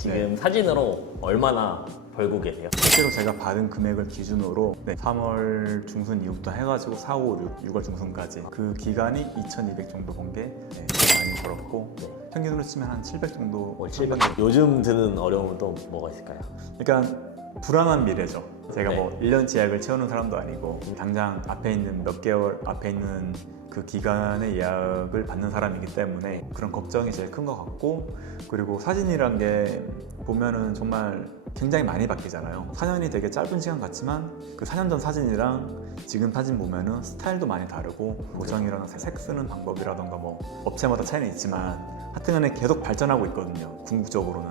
지금 사진으로 얼마나 벌고 계세요? 실제로 제가 받은 금액을 기준으로 3월 중순 이후부터 해가지고 4, 5, 6월 중순까지 그 기간이 2,200 정도 번 게 많이 벌었고 평균으로 치면 한 700 정도. 700. 요즘 드는 어려움은 또 뭐가 있을까요? 그러니까 불안한 미래죠. 제가 네. 뭐 1년치 예약을 채우는 사람도 아니고 당장 앞에 있는 몇 개월 앞에 있는 그 기간의 예약을 받는 사람이기 때문에 그런 걱정이 제일 큰 것 같고, 그리고 사진이란 게 보면은 정말 굉장히 많이 바뀌잖아요. 4년이 되게 짧은 시간 같지만 그 4년 전 사진이랑 지금 사진 보면은 스타일도 많이 다르고 보정이랑 색 쓰는 방법이라던가 뭐 업체마다 차이는 있지만 하여튼간에 계속 발전하고 있거든요, 궁극적으로는.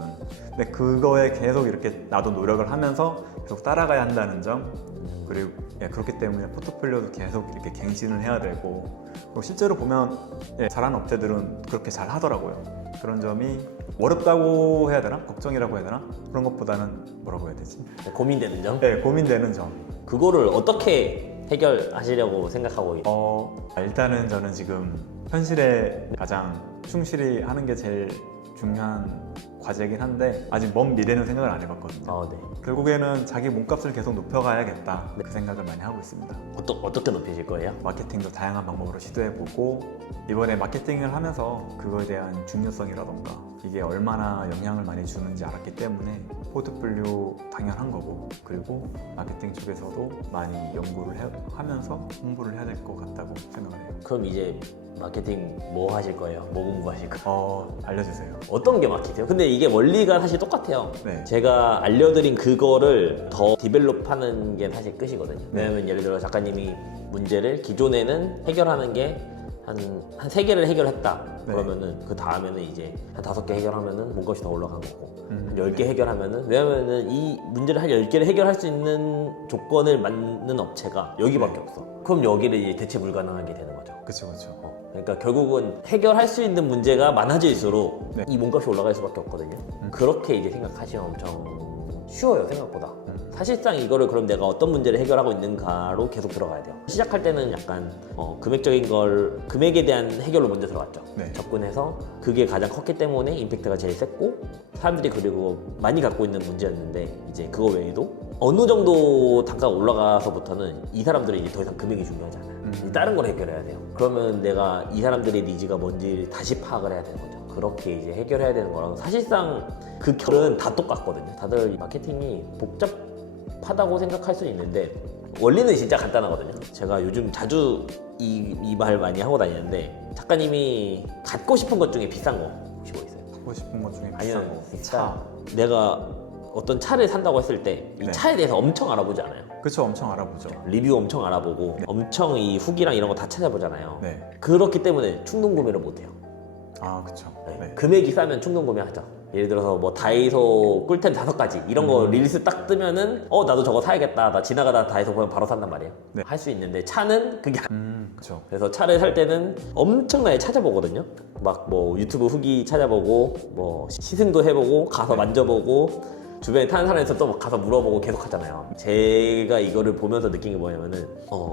근데 그거에 계속 이렇게 나도 노력을 하면서 계속 따라가야 한다는 점, 그리고 그렇기 때문에 포트폴리오도 계속 이렇게 갱신을 해야 되고, 그리고 실제로 보면 잘하는 업체들은 그렇게 잘 하더라고요. 그런 점이 어렵다고 해야 되나? 걱정이라고 해야 되나? 그런 것보다는 뭐라고 해야 되지? 고민되는 점? 네, 고민되는 점. 그거를 어떻게 해결하시려고 생각하고 있어요? 일단은 저는 지금 현실에 가장 충실히 하는 게 제일 중요한 과제이긴 한데 아직 먼 미래는 생각을 안 해봤거든요. 네. 결국에는 자기 몸값을 계속 높여가야겠다, 그 생각을 많이 하고 있습니다. 어떻게 높이실 거예요? 마케팅도 다양한 방법으로 시도해보고, 이번에 마케팅을 하면서 그거에 대한 중요성이라던가 이게 얼마나 영향을 많이 주는지 알았기 때문에 포트폴리오 당연한 거고, 그리고 마케팅 쪽에서도 많이 연구를 하면서 홍보를 해야 될 것 같다고 생각을 해요. 그럼 이제 마케팅 뭐 하실 거예요? 뭐 공부하실 거예요? 알려주세요. 어떤 게 막히세요? 근데 이게 원리가 사실 똑같아요. 네. 제가 알려드린 그거를 더 디벨롭하는 게 사실 끝이거든요. 왜냐면 예를 들어 작가님이 문제를 기존에는 해결하는 게 한 3개를 해결했다. 네. 그러면은 그 다음에는 이제 한 5개 해결하면은 몸값이 더 올라간 거고, 한 10개 네. 해결하면은, 왜냐면은 이 문제를 한 10개를 해결할 수 있는 조건을 맞는 업체가 여기밖에 네. 없어. 그럼 여기를 이제 대체 불가능하게 되는 거죠. 그쵸. 그러니까 결국은 해결할 수 있는 문제가 많아질수록 네. 이 몸값이 올라갈 수밖에 없거든요. 그렇게 이제 생각하시면 엄청 쉬워요, 생각보다. 사실상 이거를 그럼 내가 어떤 문제를 해결하고 있는가로 계속 들어가야 돼요. 시작할 때는 약간 금액적인 걸, 금액에 대한 해결로 먼저 들어갔죠. 네. 접근해서 그게 가장 컸기 때문에 임팩트가 제일 셌고, 사람들이 그리고 많이 갖고 있는 문제였는데, 이제 그거 외에도 어느 정도 단가가 올라가서부터는 이 사람들이 이제 더 이상 금액이 중요하지 않아요. 다른 걸 해결해야 돼요. 그러면 내가 이 사람들의 니즈가 뭔지 다시 파악을 해야 되는 거죠. 그렇게 이제 해결해야 되는 거랑 사실상 그 결은 다 똑같거든요. 다들 마케팅이 복잡하다고 생각할 수 있는데 원리는 진짜 간단하거든요. 제가 요즘 자주 이 말 많이 하고 다니는데, 작가님이 갖고 싶은 것 중에 비싼 거 혹시 뭐 있어요? 하고 싶은 것 중에 비싼 아니면 거. 차. 내가 어떤 차를 산다고 했을 때 이 네. 차에 대해서 엄청 알아보지 않아요? 그쵸, 엄청 알아보죠. 리뷰 엄청 알아보고 엄청 이 후기랑 이런 거 다 찾아보잖아요. 네. 그렇기 때문에 충동 구매를 못 해요. 그쵸. 네. 네. 금액이 싸면 충동 구매하죠. 예를 들어서 뭐 다이소 꿀템 5가지 이런 거 릴스 딱 뜨면은 나도 저거 사야겠다, 나 지나가다 다이소 보면 바로 산단 말이에요. 네. 할 수 있는데 차는 그게 그쵸. 그래서 차를 살 때는 엄청나게 찾아보거든요. 막 뭐 유튜브 후기 찾아보고 뭐 시승도 해보고 가서 만져보고 주변에 타는 사람에서 또 가서 물어보고 계속 하잖아요. 제가 이거를 보면서 느낀 게 뭐냐면은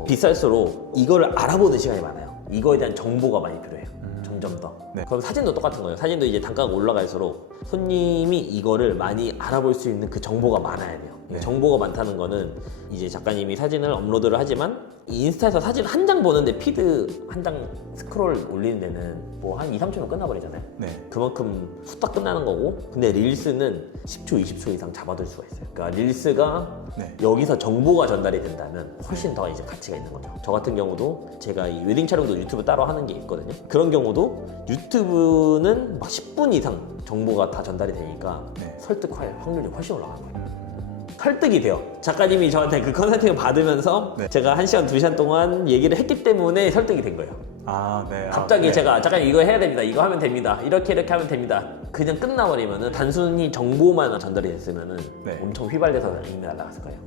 비쌀수록 이거를 알아보는 시간이 많아요. 이거에 대한 정보가 많이 필요해요. 점점 더. 네. 그럼 사진도 똑같은 거예요. 사진도 이제 단가가 올라갈수록 손님이 이거를 많이 알아볼 수 있는 그 정보가 많아야 돼요. 네. 정보가 많다는 거는 이제 작가님이 사진을 업로드를 하지만 이 인스타에서 사진 한 장 보는데 피드 한 장 스크롤 올리는 데는 뭐 한 2, 3초면 끝나버리잖아요. 네. 그만큼 후딱 끝나는 거고, 근데 릴스는 10초, 20초 이상 잡아둘 수가 있어요. 그러니까 릴스가 네. 여기서 정보가 전달이 된다면 훨씬 더 이제 가치가 있는 거죠. 저 같은 경우도 제가 이 웨딩 촬영도 유튜브 따로 하는 게 있거든요. 그런 경우도 유튜브는 막 10분 이상 정보가 다 전달이 되니까 네. 설득할 확률이 훨씬 올라가는 거예요. 설득이 돼요. 작가님이 저한테 그 컨설팅을 받으면서 네. 제가 1시간, 2시간 동안 얘기를 했기 때문에 설득이 된 거예요. 네. 갑자기 네. 제가 작가님 이거 해야 됩니다, 이거 하면 됩니다, 이렇게 하면 됩니다, 그냥 끝나버리면은 단순히 정보만 전달이 됐으면은 네. 엄청 휘발돼서 이미 날아갔을 거예요.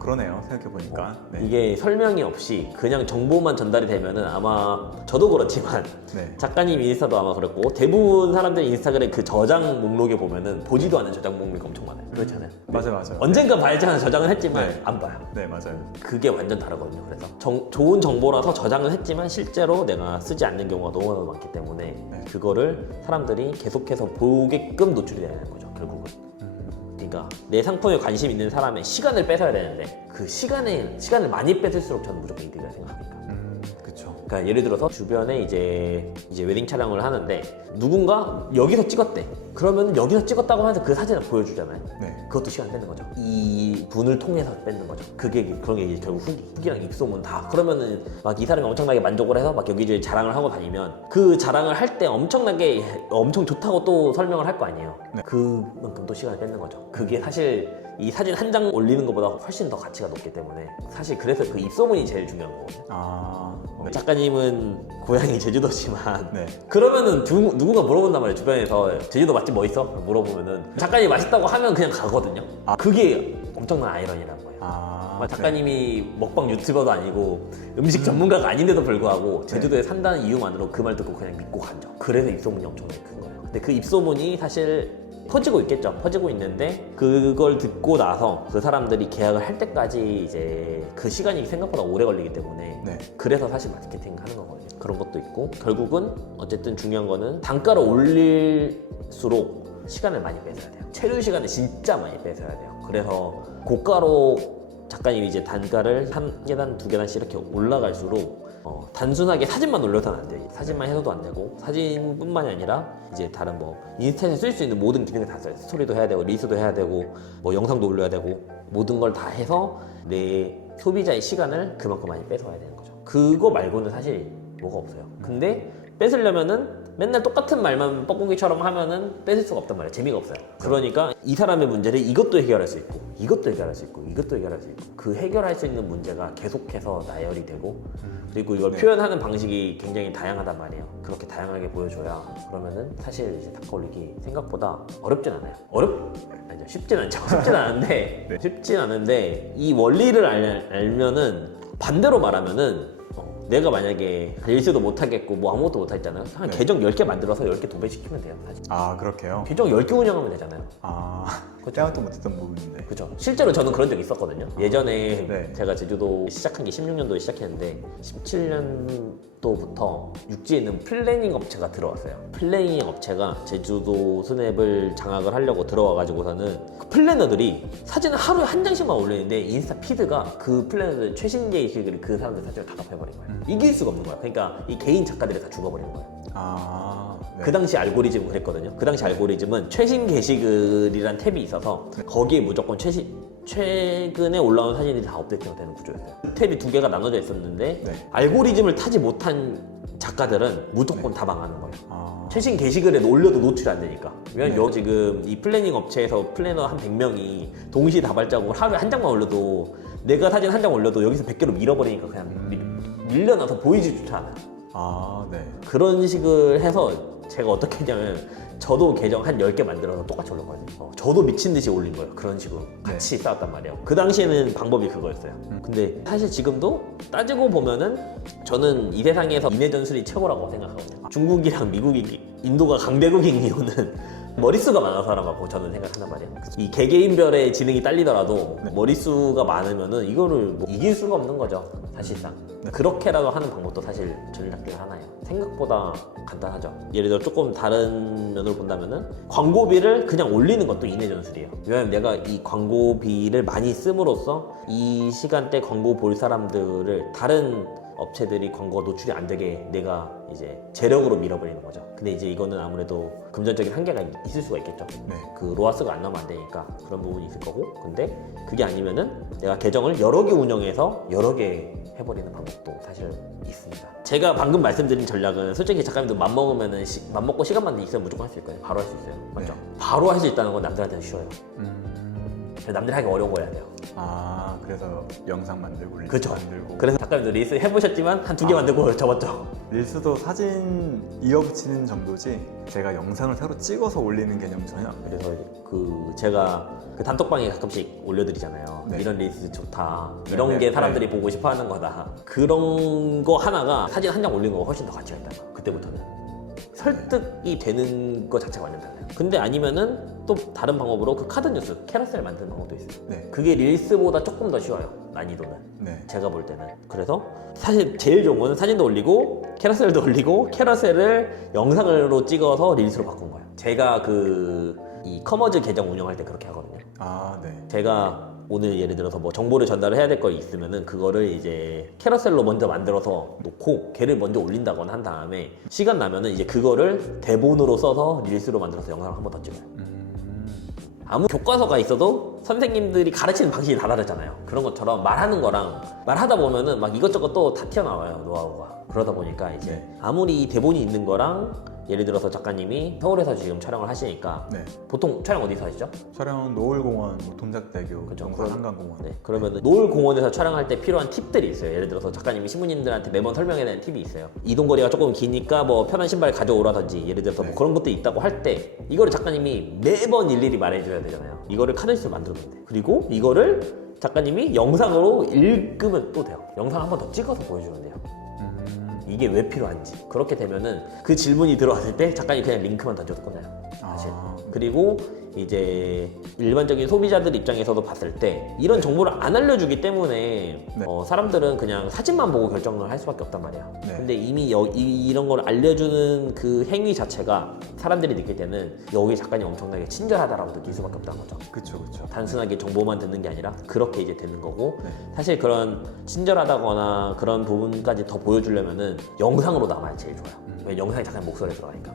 그러네요. 생각해보니까. 네. 이게 설명이 없이 그냥 정보만 전달이 되면은 아마 저도 그렇지만 네. 작가님 인스타도 아마 그랬고 대부분 사람들 인스타그램 그 저장 목록에 보면은 보지도 않은 저장 목록이 엄청 많아요. 그렇잖아요. 맞아요. 언젠가 봐야지 하는 저장을 했지만 네. 안 봐요. 네, 맞아요. 그게 완전 다르거든요. 그래서 좋은 정보라서 저장을 했지만 실제로 내가 쓰지 않는 경우가 너무나 많기 때문에 네. 그거를 사람들이 계속해서 보게끔 노출이 되는 거죠. 결국은. 그러니까 내 상품에 관심 있는 사람의 시간을 뺏어야 되는데 그 시간을 많이 뺏을수록 저는 무조건 이득이라 생각합니다. 그쵸. 그러니까 예를 들어서 주변에 이제 웨딩 촬영을 하는데 누군가 여기서 찍었대. 그러면 여기서 찍었다고 하면서 그 사진을 보여주잖아요. 네. 그것도 시간 뺏는 거죠. 이 분을 통해서 뺏는 거죠. 그런 게 이제 결국 후기랑 입소문 다. 그러면은 막 이 사람이 엄청나게 만족을 해서 막 여기저기 자랑을 하고 다니면 그 자랑을 할 때 엄청 좋다고 또 설명을 할 거 아니에요. 네. 그만큼 또 시간을 뺏는 거죠. 그게 사실 이 사진 한 장 올리는 것보다 훨씬 더 가치가 높기 때문에 사실 그래서 그 입소문이 제일 중요한 거거든요. 네. 작가님은 고향이 제주도지만 네. 그러면은 누군가 물어본단 말이에요. 주변에서 제주도 맛집 뭐 있어? 물어보면은 작가님이 맛있다고 하면 그냥 가거든요. 그게 엄청난 아이러니라는 거예요. 작가님이 먹방 유튜버도 아니고 음식 전문가가 아닌데도 불구하고 제주도에 산다는 이유만으로 그 말 듣고 그냥 믿고 간죠. 그래서 입소문이 엄청나게 큰 거예요. 근데 그 입소문이 사실 퍼지고 있겠죠. 퍼지고 있는데 그걸 듣고 나서 그 사람들이 계약을 할 때까지 이제 그 시간이 생각보다 오래 걸리기 때문에 네. 그래서 사실 마케팅 하는 거거든요. 그런 것도 있고 결국은 어쨌든 중요한 거는 단가를 올릴수록 시간을 많이 뺏어야 돼요. 체류 시간을 진짜 많이 뺏어야 돼요. 그래서 고가로 작가님이 이제 단가를 한 계단, 두 계단씩 이렇게 올라갈수록 단순하게 사진만 올려서는 안 돼. 사진만 해서도 안 되고 사진뿐만이 아니라 이제 다른 뭐 인스타에 쓸 수 있는 모든 기능을 다 써요. 스토리도 해야 되고 릴스도 해야 되고 뭐 영상도 올려야 되고 모든 걸 다 해서 내 소비자의 시간을 그만큼 많이 뺏어야 되는 거죠. 그거 말고는 사실 뭐가 없어요. 근데 뺏으려면은 맨날 똑같은 말만 뻐꾸기처럼 하면은 뺏을 수가 없단 말이에요. 재미가 없어요. 그러니까 이 사람의 문제를 이것도 해결할 수 있고 이것도 해결할 수 있고 이것도 해결할 수 있고 그 해결할 수 있는 문제가 계속해서 나열이 되고 그리고 이걸 표현하는 방식이 굉장히 다양하단 말이에요. 그렇게 다양하게 보여줘야 그러면은 사실 이제 닦아 올리기 생각보다 어렵진 않아요. 아니죠. 쉽진 않죠. 쉽진 않은데 네. 쉽진 않은데 이 원리를 알면은 반대로 말하면은 내가 만약에 릴스도 못하겠고 뭐 아무것도 못하겠잖아요. 한 네. 계정 10개 만들어서 10개 도배시키면 돼요. 사실. 그렇게요? 계정 10개 운영하면 되잖아요. 생각도 못했던 부분인데. 그렇죠. 실제로 저는 그런 적이 있었거든요. 예전에 네. 제가 제주도 시작한 게 16년도에 시작했는데 17년도부터 육지에 있는 플래닝 업체가 들어왔어요. 플래닝 업체가 제주도 스냅을 장악을 하려고 들어와가지고서는 그 플래너들이 사진을 하루에 한 장씩만 올리는데 인스타 피드가 그 플래너들 최신 게시글이 그 사람들 사진을 다 답해버린 거예요. 이길 수가 없는 거예요. 그러니까 이 개인 작가들이 다 죽어버리는 거예요. 네. 그 당시 알고리즘은 그랬거든요. 그 당시 알고리즘은 최신 게시글이란 탭이 있어서 거기에 무조건 최근에 올라온 사진이 다 업데이트가 되는 구조였어요. 탭이 두 개가 나눠져 있었는데 네. 알고리즘을 타지 못한 작가들은 무조건 다 망하는 거예요. 최신 게시글에 올려도 노출이 안 되니까. 왜냐면 여기 지금 이 플래닝 업체에서 플래너 한 100명이 동시에 다발자국을 하루에 한 장만 올려도 내가 사진 한 장 올려도 여기서 100개로 밀어버리니까 그냥 밀려나서 보이지조차 않아요. 네. 그런 식을 해서 제가 어떻게 했냐면 저도 계정 한 10개 만들어서 똑같이 올렸거든요. 저도 미친 듯이 올린 거예요. 그런 식으로 같이 싸웠단 말이에요. 그 당시에는 방법이 그거였어요. 근데 사실 지금도 따지고 보면은 저는 이 세상에서 인해 전술이 최고라고 생각하거든요. 중국이랑 미국이 인도가 강대국인 이유는 머릿수가 많아서라고 저는 생각한단 말이에요. 이 개개인별의 지능이 딸리더라도 머릿수가 많으면은 이거를 뭐 이길 수가 없는 거죠. 사실상. 그렇게라도 하는 방법도 사실 전략 중에 하나예요. 생각보다 간단하죠. 예를 들어 조금 다른 면으로 본다면은 광고비를 그냥 올리는 것도 인해 전술이에요. 왜냐면 내가 이 광고비를 많이 씀으로써 이 시간대 광고 볼 사람들을 다른 업체들이 광고가 노출이 안 되게 내가 이제 재력으로 밀어버리는 거죠. 근데 이제 이거는 아무래도 금전적인 한계가 있을 수가 있겠죠. 그 로아스가 안 나오면 안 되니까 그런 부분이 있을 거고. 근데 그게 아니면은 내가 계정을 여러 개 운영해서 여러 개 해버리는 방법도 사실 있습니다. 제가 방금 말씀드린 전략은 솔직히 작가님도 맘먹으면은 맘먹고 시간만 있으면 무조건 할 수 있거든요. 바로 할 수 있어요. 맞죠? 바로 할 수 있다는 건 남들한테는 쉬워요. 남들이 하기 어려운 거 해야 돼요. 그래서 영상 만들고 릴스 그렇죠. 만들고. 그래서 작가님도 릴스 해보셨지만 한 2개 만들고 접었죠. 릴스도 사진 이어붙이는 정도지 제가 영상을 새로 찍어서 올리는 개념 전혀. 그래서 제가 그 단톡방에 가끔씩 올려드리잖아요. 네. 이런 릴스 좋다. 네, 이런 네, 게 사람들이 보고 싶어하는 거다. 그런 거 하나가 사진 한 장 올리는 거가 훨씬 더 가치가 있다. 그때부터는 설득이 되는 거 자체가 완전 달라요. 근데 아니면은 또 다른 방법으로 그 카드 뉴스 캐러셀 만드는 방법도 있어요. 그게 릴스보다 조금 더 쉬워요. 난이도는. 제가 볼 때는. 그래서 사실 제일 좋은 거는 사진도 올리고 캐러셀도 올리고 캐러셀을 영상으로 찍어서 릴스로 바꾼 거예요. 제가 그 이 커머즈 계정 운영할 때 그렇게 하거든요. 아, 네. 제가 오늘 예를 들어서 뭐 정보를 전달을 해야 될 거 있으면은 그거를 이제 캐러셀로 먼저 만들어서 놓고 걔를 먼저 올린다거나 한 다음에 시간 나면은 이제 그거를 대본으로 써서 릴스로 만들어서 영상을 한 번 더 찍어요. 아무 교과서가 있어도 선생님들이 가르치는 방식이 다 다르잖아요. 그런 것처럼 말하는 거랑 말하다 보면은 막 이것저것 또 다 튀어나와요, 노하우가. 그러다 보니까 이제 네. 아무리 대본이 있는 거랑 예를 들어서 작가님이 서울에서 지금 촬영을 하시니까 네. 보통 촬영 어디서 하시죠? 촬영 노을공원, 뭐 동작대교, 그죠. 용산 한강공원. 네, 그러면 노을공원에서 촬영할 때 필요한 팁들이 있어요. 예를 들어서 작가님이 신부님들한테 매번 설명해야 되는 팁이 있어요. 이동거리가 조금 기니까 뭐 편한 신발 가져오라든지 예를 들어서 뭐 네. 그런 것도 있다고 할 때 이거를 작가님이 매번 일일이 말해줘야 되잖아요. 이거를 카드시로 만들어놓으면 돼. 그리고 이거를 작가님이 영상으로 읽으면 또 돼요. 영상 한 번 더 찍어서 보여주면 돼요. 이게 왜 필요한지. 그렇게 되면은 그 질문이 들어왔을 때 작가님이 그냥 링크만 던져도 끝나요. 사실. 아. 그리고 이제 일반적인 소비자들 입장에서도 봤을 때 이런 정보를 안 알려주기 때문에 네. 사람들은 그냥 사진만 보고 결정을 할 수밖에 없단 말이야. 네. 근데 이미 이런 걸 알려주는 그 행위 자체가 사람들이 느낄 때는 여기 작가님 엄청나게 친절하다라고 느낄 수밖에 없다는 거죠. 그쵸, 그쵸. 단순하게 정보만 듣는 게 아니라 그렇게 이제 되는 거고 네. 사실 그런 친절하다거나 그런 부분까지 더 보여주려면은 영상으로 남아야 제일 좋아요. 왜 영상이 작가님 목소리에 들어가니까.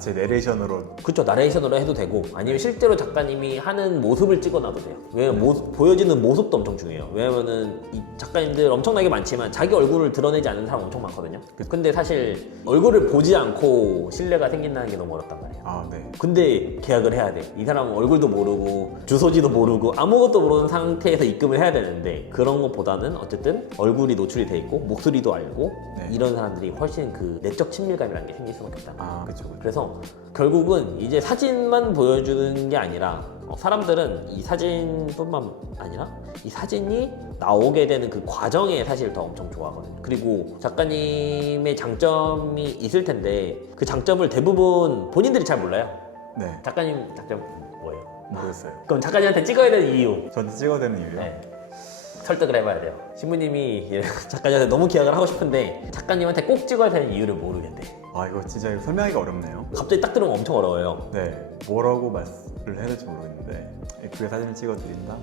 제 내레이션으로. 그쵸, 나레이션으로 해도 되고 아니면 실제로 작가님이 하는 모습을 찍어놔도 돼요. 왜냐면 보여지는 모습도 엄청 중요해요. 왜냐면은 이 작가님들 엄청나게 많지만 자기 얼굴을 드러내지 않는 사람 엄청 많거든요. 근데 사실 얼굴을 보지 않고 신뢰가 생긴다는 게 너무 어렵단 말이에요. 아, 네. 근데 계약을 해야 돼. 이 사람은 얼굴도 모르고 주소지도 모르고 아무것도 모르는 상태에서 입금을 해야 되는데 그런 것보다는 어쨌든 얼굴이 노출이 돼 있고 목소리도 알고 네. 이런 사람들이 훨씬 그 내적 친밀감이라는 게 생길 수밖에 없다. 아, 그쵸, 그쵸. 그래서 결국은 이제 사진만 보여주는 게 아니라 사람들은 이 사진뿐만 아니라 이 사진이 나오게 되는 그 과정에 사실 더 엄청 좋아하거든요. 그리고 작가님의 장점이 있을 텐데 그 장점을 대부분 본인들이 잘 몰라요. 네. 작가님 장점 뭐예요? 모르겠어요. 그럼 작가님한테 찍어야 되는 이유. 전체 찍어야 되는 이유요? 네. 설득을 해봐야 돼요. 신부님이 작가님한테 너무 기약을 하고 싶은데 작가님한테 꼭 찍어야 되는 이유를 모르겠대. 아, 이거 진짜 설명하기가 어렵네요. 갑자기 딱 들으면 엄청 어려워요. 네. 뭐라고 말을 해야 될지 모르겠는데 예쁘게 사진을 찍어드린다?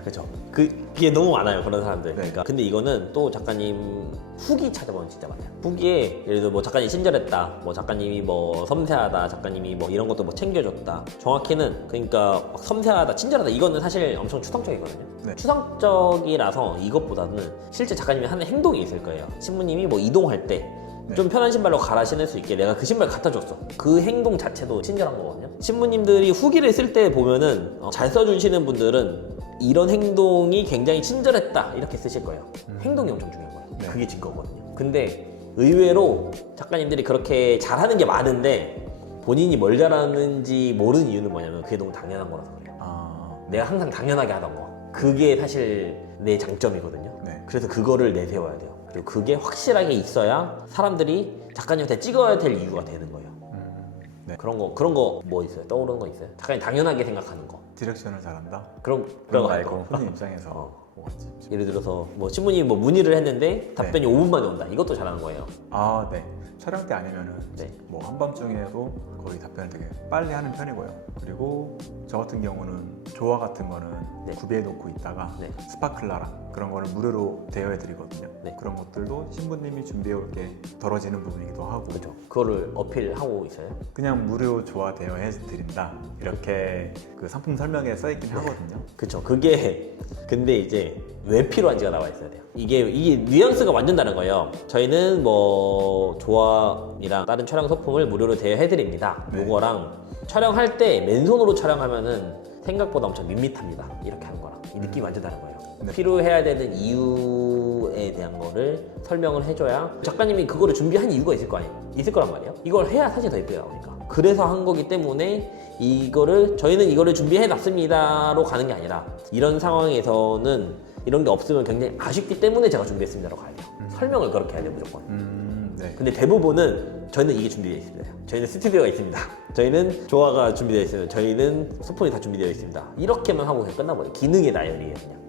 그렇죠. 그게 너무 많아요. 그런 사람들. 네. 그러니까 근데 이거는 또 작가님 후기 찾아보면 진짜 많아요. 후기에 예를 들어 뭐 작가님 친절했다, 뭐 작가님이 뭐 섬세하다, 작가님이 뭐 이런 것도 뭐 챙겨줬다. 정확히는 그러니까 막 섬세하다, 친절하다 이거는 사실 엄청 추상적이거든요. 네. 추상적이라서 이것보다는 실제 작가님이 하는 행동이 있을 거예요. 신부님이 뭐 이동할 때 좀 편한 신발로 갈아 신을 수 있게 내가 그 신발 갖다 줬어. 그 행동 자체도 친절한 거거든요. 신부님들이 후기를 쓸 때 보면은 잘 써주시는 분들은 이런 행동이 굉장히 친절했다 이렇게 쓰실 거예요. 행동이 엄청 중요한 거예요. 네. 그게 증거거든요. 근데 의외로 작가님들이 그렇게 잘하는 게 많은데 본인이 뭘 잘하는지 모르는 이유는 뭐냐면 그게 너무 당연한 거라서 그래요. 내가 항상 당연하게 하던 거. 그게 사실 내 장점이거든요. 네. 그래서 그거를 내세워야 돼요. 그리고 그게 확실하게 있어야 사람들이 작가님한테 찍어야 될 이유가 되는 거예요. 네. 그런 거 뭐 있어요? 떠오르는 거 있어요? 작가님 당연하게 생각하는 거. 디렉션을 잘한다? 그런 그런 거 말고. 말고 손님 입장에서 예를 들어서 뭐 신부님이 뭐 문의를 했는데 답변이 5분 만에 온다. 이것도 잘하는 거예요. 아, 네. 촬영 때 아니면은 네. 뭐 한밤중에도 거의 답변을 되게 빨리 하는 편이고요. 그리고 저 같은 경우는 조화 같은 거는 네. 구비해 놓고 있다가 네. 스파클라랑 그런 거를 무료로 대여해 드리거든요. 네. 그런 것들도 신부님이 준비해 올게 덜어지는 부분이기도 하고 그렇죠. 그거를 어필하고 있어요. 그냥 무료 조화 대여해 드린다 이렇게 그 상품 설명에 써 있긴 하거든요. 그렇죠. 그게 근데 이제 왜 필요한지가 나와 있어야 돼요. 이게 뉘앙스가 완전 다른 거예요. 저희는 뭐 조합이랑 다른 촬영 소품을 무료로 대여해드립니다. 네. 요거랑 촬영할 때 맨손으로 촬영하면은 생각보다 엄청 밋밋합니다. 이렇게 하는 거랑 이 느낌이 완전 다른 거예요. 네. 필요해야 되는 이유에 대한 거를 설명을 해줘야 작가님이 그거를 준비한 이유가 있을 거 아니에요. 있을 거란 말이에요. 이걸 해야 사진이 더 예쁘게 나오니까. 그래서 한 거기 때문에 저희는 이거를 준비해 놨습니다로 가는 게 아니라 이런 상황에서는 이런 게 없으면 굉장히 아쉽기 때문에 제가 준비했습니다로 가야 돼요. 설명을 그렇게 해야 돼요, 무조건. 네. 근데 대부분은 저희는 이게 준비되어 있습니다. 저희는 스튜디오가 있습니다. 저희는 조화가 준비되어 있습니다. 저희는 소품이 다 준비되어 있습니다. 이렇게만 하고 그냥 끝나버려요. 기능의 나열이에요, 그냥.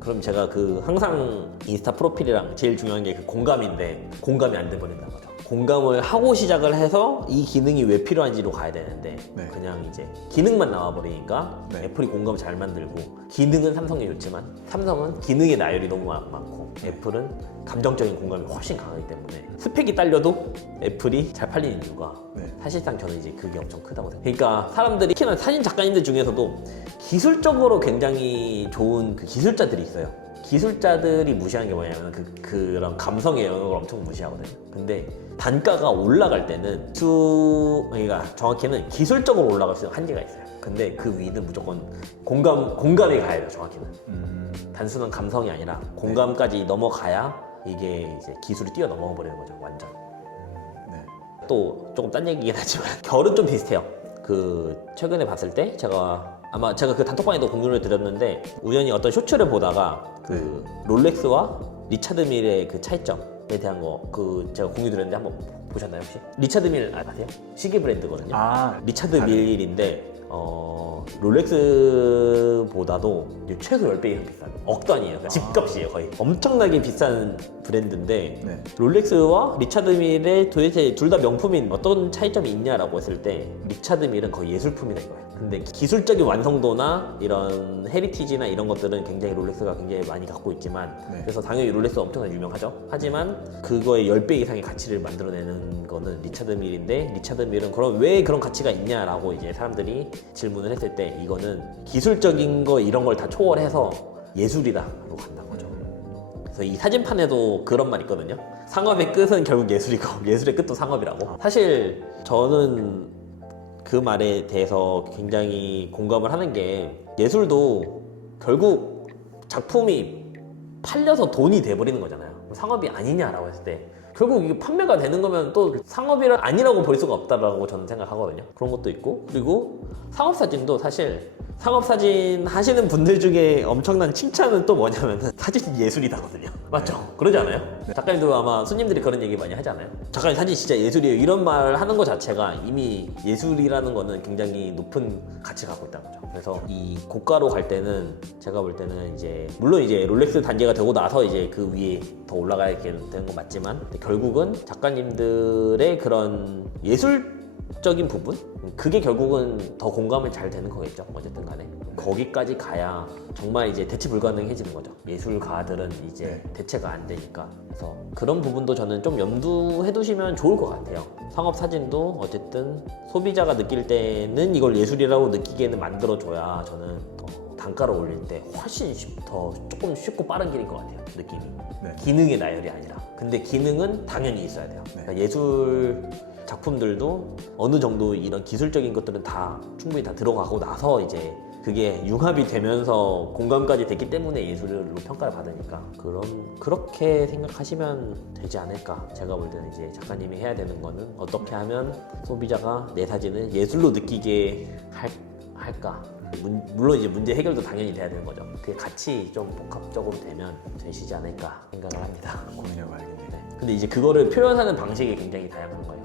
그럼 제가 항상 인스타 프로필이랑 제일 중요한 게 그 공감인데 공감이 안 돼버린다는 거죠. 공감을 하고 시작을 해서 이 기능이 왜 필요한지로 가야 되는데 네. 그냥 이제 기능만 나와버리니까 네. 애플이 공감 잘 만들고 기능은 삼성이 좋지만 삼성은 기능의 나열이 너무 많고 네. 애플은 감정적인 공감이 훨씬 강하기 때문에 스펙이 딸려도 애플이 잘 팔리는 이유가 네. 사실상 저는 이제 그게 엄청 크다고 생각해요. 그러니까 사람들이 특히나 사진 작가님들 중에서도 기술적으로 굉장히 좋은 그 기술자들이 있어요. 기술자들이 무시하는 게 뭐냐면 그런 감성의 영역을 엄청 무시하거든요. 근데 단가가 올라갈 때는 그러니까 정확히는 기술적으로 올라갈 수 있는 한계가 있어요. 근데 그 위는 무조건 공감에 가야 돼요. 정확히는 단순한 감성이 아니라 공감까지 넘어가야 이게 이제 기술이 뛰어넘어 버리는 거죠. 완전. 네. 또 조금 딴 얘기긴 하지만 결은 좀 비슷해요. 그 최근에 봤을 때 아마 제가 그 단톡방에도 공유를 드렸는데 우연히 어떤 쇼츠를 보다가 그 롤렉스와 리차드 밀의 그 차이점에 대한 거 제가 공유 드렸는데 한번 보셨나요 혹시? 리차드 밀 아세요? 시계 브랜드거든요. 리차드 밀인데 롤렉스보다도 이제 최소 10배 이상 비싼 억 단위예요. 그러니까 집값이에요 거의. 엄청나게 비싼 브랜드인데 네. 롤렉스와 리차드 밀의 도대체 둘 다 명품인 어떤 차이점이 있냐라고 했을 때 리차드 밀은 거의 예술품이다 이거예요. 근데 기술적인 완성도나 이런 헤리티지나 이런 것들은 굉장히 롤렉스가 굉장히 많이 갖고 있지만 네. 그래서 당연히 롤렉스가 엄청나게 유명하죠. 하지만 그거의 10배 이상의 가치를 만들어내는 거는 리차드 밀인데 리차드 밀은 그럼 왜 그런 가치가 있냐라고 이제 사람들이 질문을 했을 때 이거는 기술적인 거 이런 걸 다 초월해서 예술이다로 간다는 거죠. 그래서 이 사진판에도 그런 말 있거든요. 상업의 끝은 결국 예술이고 예술의 끝도 상업이라고. 사실 저는 그 말에 대해서 굉장히 공감을 하는 게 예술도 결국 작품이 팔려서 돈이 돼버리는 거잖아요. 상업이 아니냐라고 했을 때 결국 이게 판매가 되는 거면 또 상업이라 아니라고 볼 수가 없다라고 저는 생각하거든요. 그런 것도 있고 그리고 상업사진도 사실 상업사진 하시는 분들 중에 엄청난 칭찬은 또 뭐냐면은 사진이 예술이다거든요. 맞죠? 그러지 않아요? 작가님도 아마 손님들이 그런 얘기 많이 하지 않아요? 작가님 사진 진짜 예술이에요. 이런 말 하는 것 자체가 이미 예술이라는 거는 굉장히 높은 가치를 갖고 있다는 거죠. 그래서 이 고가로 갈 때는 제가 볼 때는 이제 물론 이제 롤렉스 단계가 되고 나서 이제 그 위에 더 올라가야 되는 건 맞지만 결국은 작가님들의 그런 예술적인 부분? 그게 결국은 더 공감을 잘 되는 거겠죠. 어쨌든 간에 거기까지 가야 정말 이제 대체 불가능해지는 거죠. 예술가들은 이제 대체가 안 되니까. 그래서 그런 부분도 저는 좀 염두해 두시면 좋을 것 같아요. 상업 사진도 어쨌든 소비자가 느낄 때는 이걸 예술이라고 느끼게는 만들어줘야 저는 더 단가를 올릴 때 훨씬 더 조금 쉽고 빠른 길인 것 같아요. 느낌이. 네. 기능의 나열이 아니라. 근데 기능은 당연히 있어야 돼요. 그러니까 예술 작품들도 어느 정도 이런 기술적인 것들은 다 충분히 다 들어가고 나서 이제 그게 융합이 되면서 공감까지 됐기 때문에 예술로 평가를 받으니까 그렇게 생각하시면 되지 않을까. 제가 볼 때는 이제 작가님이 해야 되는 거는 어떻게 하면 소비자가 내 사진을 예술로 느끼게 할까. 물론 이제 문제 해결도 당연히 돼야 되는 거죠. 그게 같이 좀 복합적으로 되면 되시지 않을까 생각을 합니다. 고민해봐야겠네요. 근데 이제 그거를 표현하는 방식이 굉장히 다양한 거예요.